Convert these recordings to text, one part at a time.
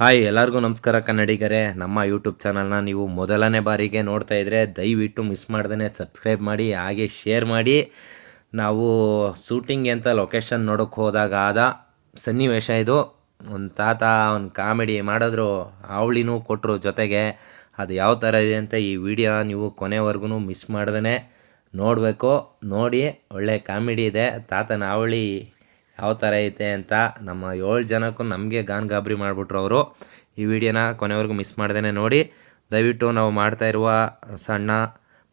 Hi ಎಲ್ಲರಿಗೂ ನಮಸ್ಕಾರ ಕನ್ನಡಿಗರೇ. ನಮ್ಮ ಯೂಟ್ಯೂಬ್ ಚಾನಲ್ನ ನೀವು ಮೊದಲನೇ ಬಾರಿಗೆ ನೋಡ್ತಾ ಇದ್ದರೆ ದಯವಿಟ್ಟು ಮಿಸ್ ಮಾಡ್ದೇ ಸಬ್ಸ್ಕ್ರೈಬ್ ಮಾಡಿ, ಹಾಗೆ ಶೇರ್ ಮಾಡಿ. ನಾವು ಶೂಟಿಂಗ್ ಅಂತ ಲೊಕೇಶನ್ ನೋಡೋಕ್ಕೆ ಹೋದಾಗ ಆದ ಸನ್ನಿವೇಶ ಇದು. ಒಂದು ತಾತ ಒಂದು ಕಾಮಿಡಿ ಮಾಡಿದ್ರು, ಅವಳಿನೂ ಕೊಟ್ಟರು ಜೊತೆಗೆ. ಅದು ಯಾವ ಥರ ಇದೆ ಅಂತ ಈ ವಿಡಿಯೋ ನೀವು ಕೊನೆವರೆಗೂ ಮಿಸ್ ಮಾಡ್ದೇ ನೋಡಬೇಕು. ನೋಡಿ, ಒಳ್ಳೆ ಕಾಮಿಡಿ ಇದೆ. ತಾತನ ಅವಳಿ ಯಾವ ಥರ ಐತೆ ಅಂತ ನಮ್ಮ 7 ಜನಕ್ಕೂ ನಮಗೆ ಗಾಬರಿ ಮಾಡಿಬಿಟ್ರು ಅವರು. ಈ ವಿಡಿಯೋನ ಕೊನೆವರೆಗೂ ಮಿಸ್ ಮಾಡ್ದೇ ನೋಡಿ. ದಯವಿಟ್ಟು ನಾವು ಮಾಡ್ತಾ ಇರುವ ಸಣ್ಣ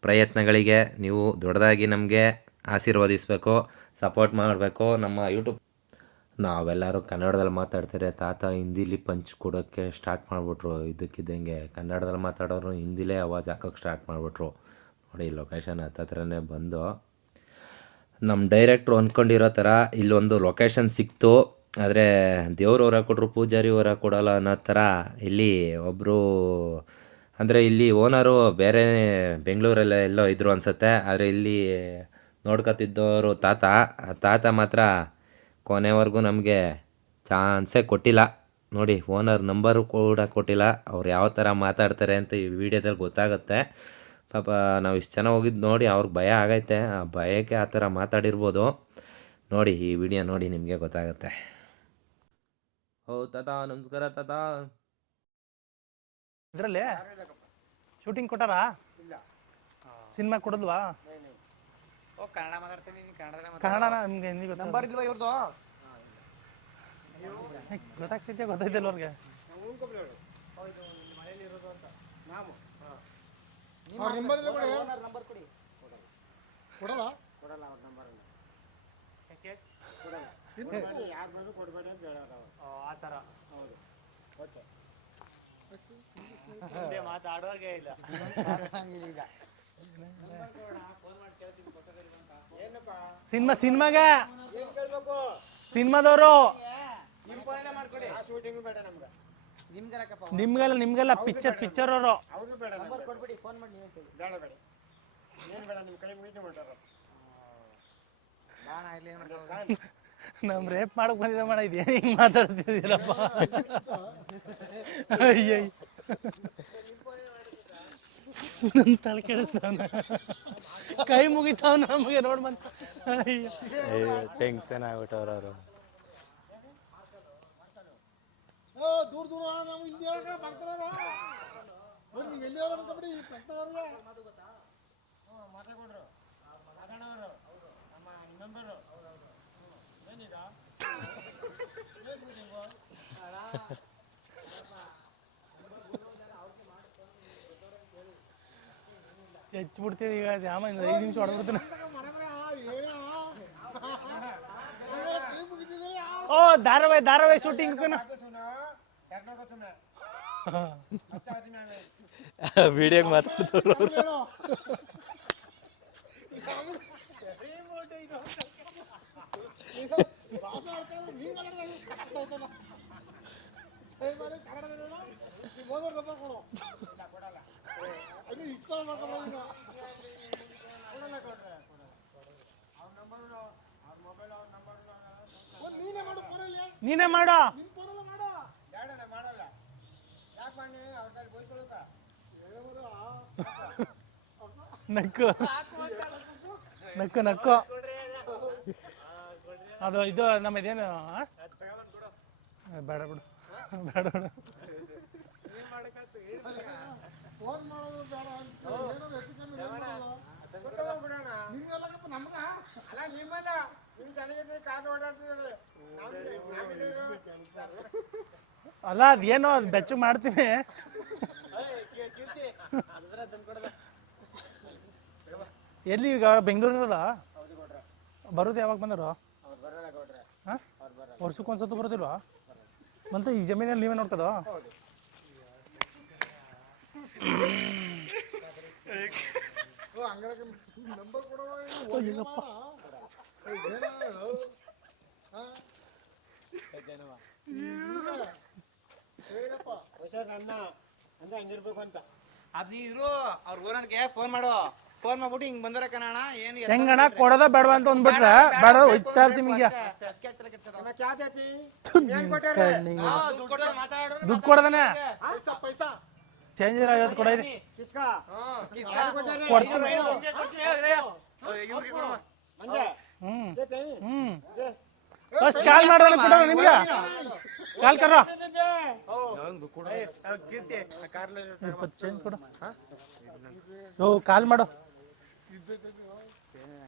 ಪ್ರಯತ್ನಗಳಿಗೆ ನೀವು ದೊಡ್ಡದಾಗಿ ನಮಗೆ ಆಶೀರ್ವದಿಸಬೇಕು, ಸಪೋರ್ಟ್ ಮಾಡಬೇಕು. ನಮ್ಮ ಯೂಟ್ಯೂಬ್ ನಾವೆಲ್ಲರೂ ಕನ್ನಡದಲ್ಲಿ ಮಾತಾಡ್ತಾರೆ, ತಾತ ಹಿಂದಿಲಿ ಪಂಚ್ ಕೊಡೋಕ್ಕೆ ಸ್ಟಾರ್ಟ್ ಮಾಡಿಬಿಟ್ರು. ಇದಕ್ಕಿದ್ದಂಗೆ ಕನ್ನಡದಲ್ಲಿ ಮಾತಾಡೋರು ಹಿಂದಿಲೇ ಆವಾಜ್ ಹಾಕೋಕ್ಕೆ ಸ್ಟಾರ್ಟ್ ಮಾಡಿಬಿಟ್ರು. ನೋಡಿ, ಲೊಕೇಶನ್ ಹತ್ತತ್ರನೇ ಬಂದು ನಮ್ಮ ಡೈರೆಕ್ಟ್ರು ಅಂದ್ಕೊಂಡಿರೋ ಥರ ಇಲ್ಲೊಂದು ಲೊಕೇಶನ್ ಸಿಕ್ತು. ಆದರೆ ದೇವ್ರ ಹೊರ ಕೊಟ್ಟರು, ಪೂಜಾರಿ ಹೊರ ಕೊಡೋಲ್ಲ ಅನ್ನೋ ಥರ ಇಲ್ಲಿ ಒಬ್ಬರು, ಅಂದರೆ ಇಲ್ಲಿ ಓನರು ಬೇರೆ ಬೆಂಗಳೂರಲ್ಲೇ ಎಲ್ಲೋ ಇದ್ದರು ಅನಿಸುತ್ತೆ. ಆದರೆ ಇಲ್ಲಿ ನೋಡ್ಕೊತಿದ್ದವರು ತಾತ ಮಾತ್ರ ಕೊನೆವರೆಗೂ ನಮಗೆ ಚಾನ್ಸೇ ಕೊಟ್ಟಿಲ್ಲ. ನೋಡಿ, ಓನರ್ ನಂಬರು ಕೂಡ ಕೊಟ್ಟಿಲ್ಲ. ಅವ್ರು ಯಾವ ಥರ ಮಾತಾಡ್ತಾರೆ ಅಂತ ಈ ವಿಡಿಯೋದಲ್ಲಿ ಗೊತ್ತಾಗುತ್ತೆ. ಪಾಪ ನಾವು ಇಷ್ಟು ಜನ ಹೋಗಿದ್ದು ನೋಡಿ ಅವ್ರಿಗೆ ಭಯ ಆಗೈತೆ. ಆ ಭಯಕ್ಕೆ ಆ ಥರ ಮಾತಾಡಿರ್ಬೋದು. ನೋಡಿ, ಈ ವಿಡಿಯೋ ನೋಡಿ, ನಿಮಗೆ ಗೊತ್ತಾಗುತ್ತೆ. ಓ ತಾತ, ನಮಸ್ಕಾರ ತಾತ. ಇದರಲ್ಲಿ ಶೂಟಿಂಗ್ ಕೊಟ್ಟಾರ? ಸಿನಿಮಾ ಕೊಡಲ್ವಾ? ಕನ್ನಡ ಮಾತಾಡ್ತೀನಿ, ಕನ್ನಡನ ನಿಮ್ಗೆ ಹಿಂದಿ ನಂಬರ್ ಇಲ್ವಾ ಇವ್ರದ್ದು? ಗೊತ್ತಾಗ್ತೈತೆ, ಗೊತ್ತೈತಿಲ್ಲ ಅವ್ರಿಗೆ. ನಂಬರ್ ಕೊಡಿ. ಕೊಡಲ್ಲ ಕೊಡಲ್ಲ ಅವ್ರ ನಂಬರ್. ಯಾಕೆ ಕೊಡಲ್ಲ? ಯಾರು ಬಂದು ಕೊಡಬೇಡಿ ಅಂತ ಹೇಳೋರು ಅವರು. ಆ ಥರ. ಹೌದು. ಓಕೆ. ಮಾತಾಡೋಗೆ ಇಲ್ಲ. ಈಗ ಸಿನಿಮಾಗ ಏನು ಕೇಳಬೇಕು? ಸಿನಿಮಾದವರು ಇಂಪೋರ್ಟೇ ಮಾಡ್ಕೊಡಿ. ಆ ಶೂಟಿಂಗ್ ಬೇಡ ನಮ್ಗೆ. ನಿಮ್ಗೆಲ್ಲ ಪಿಕ್ಚರ್ ಅವರು. ಅವ್ರು ಬೇಡ. ನಂಬರ್ ಕೊಡ್ಬಿಡಿ, ಫೋನ್ ಮಾಡಿ ನೀವು ಕೇಳಿ. ಬೇಡ ಬೇಡ, ಏನು ಬೇಡ, ನಿಮ್ಮ ಕೈ ಮುಗಿದು ಮಾಡ್ತಾರ. ಬಾಣ ಇಲ್ಲಿ ಏನು ಮಾಡ್ತಾರೆ? ನಮ್ ರೇಪ್ ಮಾಡಕ್ ಬಂದಿದ್ದ ಮಾಡ, ಇದು ಹಿಂಗೆ ಮಾತಾಡ್ತಿದ್ದೀರಪ್ಪ. ಅಯ್ಯ, ನಮ್ ತಲೆ ಕೆಡಿಸ್ತಾವನ, ಕೈ ಮುಗಿತಾವ ನಮಗೆ ನೋಡ್ ಬಂತ. ಟೆನ್ಷನ್ ಆಗ್ಬಿಟ್ಟವ್ರ ಅವರು. ದೂರ ದೂರ ನಾವು ಇಲ್ಲಿ ಬರ್ತಾರ ನೀವು ಎಲ್ಲಿ ಅನ್ಕೊಂಬಿಡಿ ಬರ್ತಾವ್ರಿಗೆ ಮಾತಾಡ್ಕೊಂಡ್ರು ಮಾತಾಡೋರು ನಮ್ಮ ನಂಬರು ಏನೀಗ ಚಚ್ಬಿಡ್ತೀವಿ ಈಗ. ಜಾಮ 5 ನಿಮಿಷ ಹೊಡೆದ್ಬಿಡ್ತೀನಿ. ಓ, ಧಾರಾವಾಹಿ ಶೂಟಿಂಗ್ ವಿಡಿಯೋಗೆ ಮಾತಾಡ್ತಾರೆ. ನೀನೇ ಮಾಡೋ. ನಕ್ಕು ನಕ್ಕು ನಕ್ಕು. ಅದು ಇದು ನಮ್ಮ ಇದೇನು ಬೇಡ ಬಿಡು, ಬೇಡ ಬಿಡು. ಫೋನ್ ಮಾಡೋದು ಬೇಡ ಅಂತ ನಮ್ಗ ಅಲ್ಲ ನಿಮ್ಮಲ್ಲ ನಿಮ್ ಚೆನ್ನಾಗಿದೆ ಕಾರ್ ಓಡಾಡ್ತಿದ್ದಾರೆ. ಅಲ್ಲ ಅದೇನೋ ಅದು ಬೆಚ್ಚ ಮಾಡ್ತೀವಿ. ಎಲ್ಲಿ ಈಗ ಬೆಂಗಳೂರಿನದ ಬರೋದು? ಯಾವಾಗ ಬಂದರು? ವರ್ಷಕ್ಕೊಂದ್ಸತ್ತು ಬರೋದಿಲ್ವಾ? ಮತ್ತೆ ಈ ಜಮೀನಲ್ಲಿ ನೀವೇ ನೋಡ್ಕೋದ? ನಂಬರ್ ಕೊಡೋಣ. ಅನ್ನ ಅಂದ್ರೆ ಹಂಗಿರ್ಬೇಕು ಅಂತ. ಅದು ಇದ್ರು ಅವ್ರ ಓನರ್ಗೆ ಫೋನ್ ಮಾಡು. ಫೋನ್ ಮಾಡ್ಬಿಟ್ಟು ಹಿಂಗ್ ಬಂದರೆ ಕಣಣ್ಣ ಏನು ಹೆಂಗಣ್ಣ ಕೊಡೋದ ಬೇಡವಾ ಅಂತ ಅಂದ್ಬಿಟ್ರೆ ಬೇಡ ಹೋಯ್ತಾ ಇರ್ತೀವಿ ನಿಮಗೆ ದುಡ್ಡು ಕೊಡದನೆ पैसा ಚೇಂಜ್ ಇರೋ 50 ಕೊಡೋರಿ ಕಿಸ್ಕಾ ಕೊಡ್ತೀನಿ ಫಸ್ಟ್ ಕಾಲ್ ಮಾಡ್ದಾನೆ ಕೊಡೋಣ ನಿಮ್ಗೆ ಕಾಲ್ ಕರ್ರೋ 20 ಚೇಂಜ್ ಕೊಡು ಕಾಲ್ ಮಾಡು